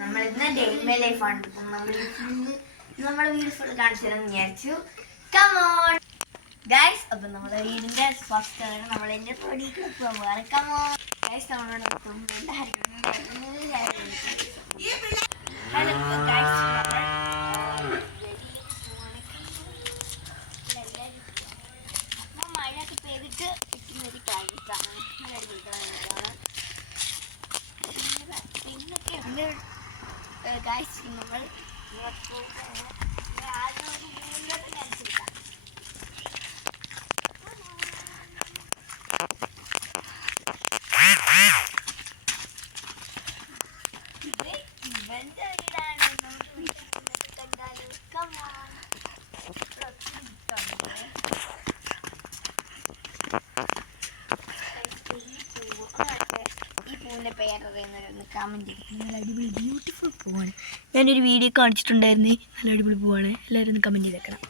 നമ്മൾ ഇന്ന് day my life ആണ്. നമ്മൾ വീട് ഫുൾ കാണിച്ചു തരാൻ വിചാരിച്ചു. കമോൺ ഗൈസ്, അപ്പൊ നമ്മുടെ വീടിന്റെ ഫസ്റ്റ് നമ്മൾ എന്റെ തൊടിക്ക് പോകാറ്. കമോൺ ഗൈസ്, നമ്മളോട് മഴയൊക്കെ പെയ്തിട്ട് ഒരു ക്ലൈമറ്റാണ്. പിന്നൊക്കെ ഉണ്ട് ഗൈസ്. നമ്മൾ നനച്ചെടുക്കാം. ഇത് ഇവന്റെ വീടാണ്. നമുക്ക് വീട്ടിൽ കണ്ടാലോ. കമോൺ, ഈ പൂവിന്റെ പേരറിയുന്നവരൊന്ന് കമന്റ് ചെയ്യും. നല്ല അടിപൊളി ബ്യൂട്ടിഫുൾ പൂവാണ്. ഞാനൊരു വീഡിയോ കാണിച്ചിട്ടുണ്ടായിരുന്നേ. നല്ല അടിപൊളി പൂവാണ്. എല്ലാവരും ഒന്ന് കമന്റ് ചെയ്തേക്കണം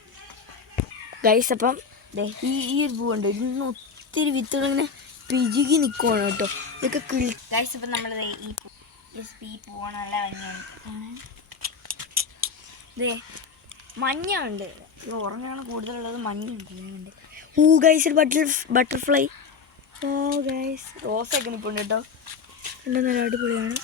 ഗൈസ്. അപ്പം ഈ ഒരു പൂവുണ്ട്. ഇന്ന് ഒത്തിരി വിത്തുകൾ ഇങ്ങനെ പിഴുകി നിൽക്കുവാണ് കേട്ടോ. ഇതൊക്കെ ഗൈസ്. അപ്പം നമ്മൾ ഈ പൂവാണ്. നല്ല ഭംഗിയാണ്. മഞ്ഞ ഉണ്ട്. ഓറഞ്ചാണ് കൂടുതലുള്ളത്. മഞ്ഞുണ്ട്. Guys, butterfly. ഗൈസ്, റോസൊക്കെ നിൽപ്പുണ്ട് കേട്ടോ. എല്ലാം നല്ല അടിപൊളിയാണ്.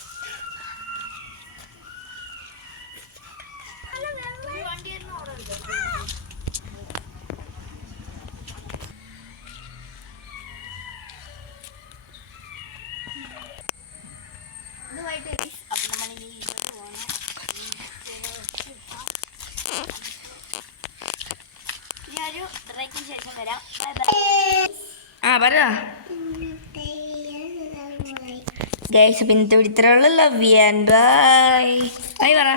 ശേഷം വരാം. പറയാ ഗൈസ്. പിന്നെ ഇത്രയുള്ള love you and bye. Bye പറ.